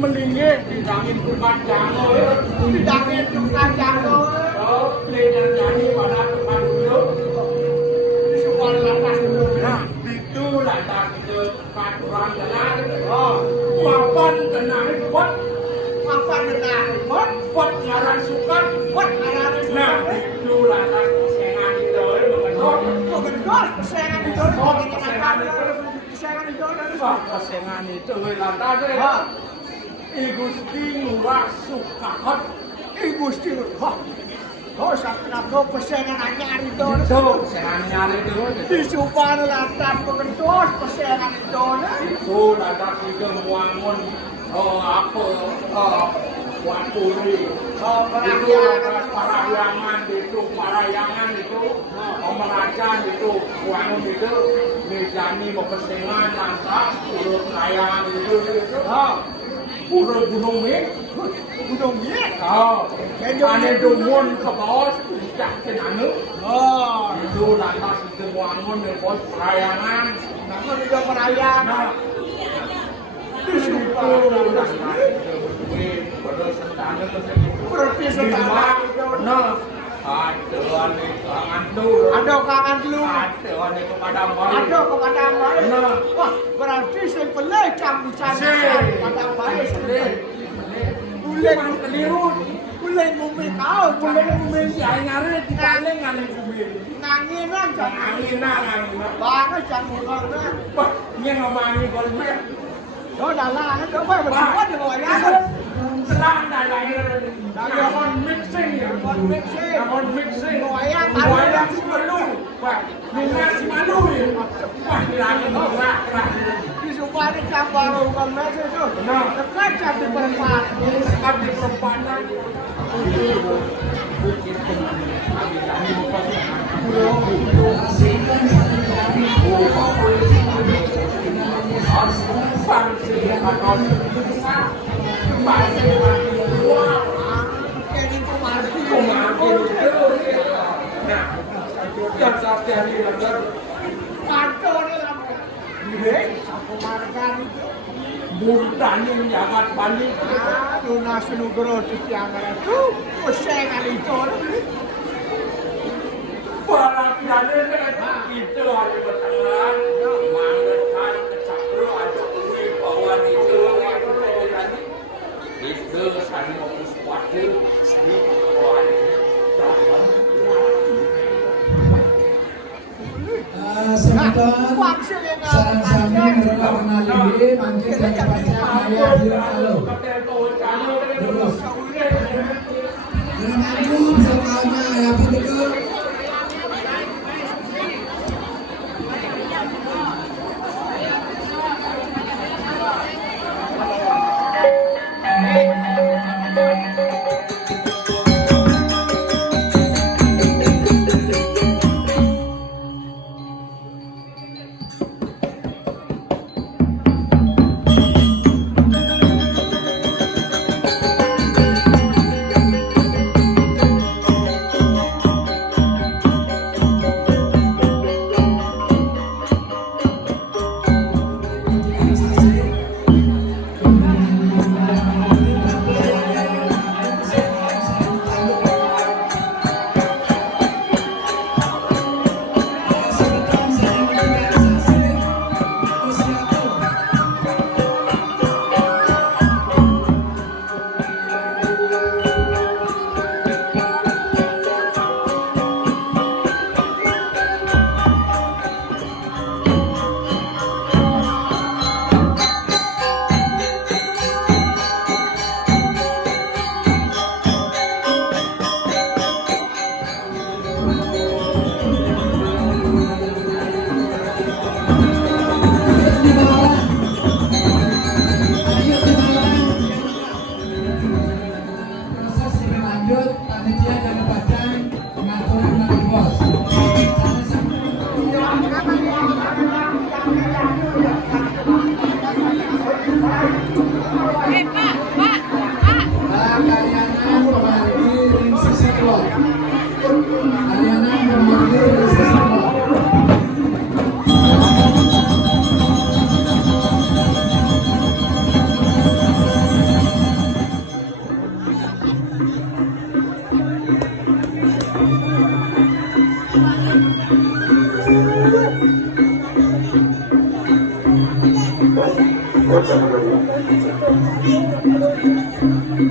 Melingih didangin kuman jango, didangin kuman jango. Pilihan nyanyi pada tempat duduk. Di sebuah lantas duduk. Nah, itu lantas itu peraturan tenang. Papan tenang buat, papan tenang buat ngaran sukan, buat ngaran sukan. Nah, itu lantas kesengan itu, mengendor kesengan itu, kesengan itu lantas. Igusti Nurah Sukakot, Igusti Nurah. Oh, kenapa pesengan anyar itu? Pesengan anyar itu. Disupan lantas pengentos pesengan itu. Itu lantas itu wangun. Apa? Waktu ini. Parahyangan itu. Pemerajan itu. Wangun itu. Mejani mau pesengan lantas. Urut layangan itu. Pura Gunung Mie, ane dumun ke bawah, puncak ke nanu. Itu lantas itu wangun di bawah perayangan. Nama juga perayangan. Di situ lantas itu pada sentana tersebut. Berarti sentana. Nah, Ada kangen lu. Ada kepada baik. Wah, berarti saya pelai cam-cam kepada baik sendiri. Boleh keliru. Boleh ngombe kau, boleh ngombe nyare ngale ngale ngombe. Nganginan jangan. Banget jangan ngomong. Wah, ini ngomongi golme. Đó Đà La nó đâu phải mà có được rồi á. Selang Đà La con mixing Rồi á, Rồi đang xin mà luôn. Và mình ra xin mà luôn. Và là cái đó ra. Di Subang ini cabang bukan mesej tu. Dekat di perempat. Di perempat lagi. Buntanya menjaga balik. Lunas Nugroho di Tiangara tu, usengan itu. Para pihaknya itu ada bertangan, mengatakan kecakruan seperti bahwa itu saling sesuatu sedikit Semoga sarang-sarangnya mereka mengalami mungkin dan cepatnya ayah dia lalu. Terus. Dengan aku bersama ayah betul. Thank you.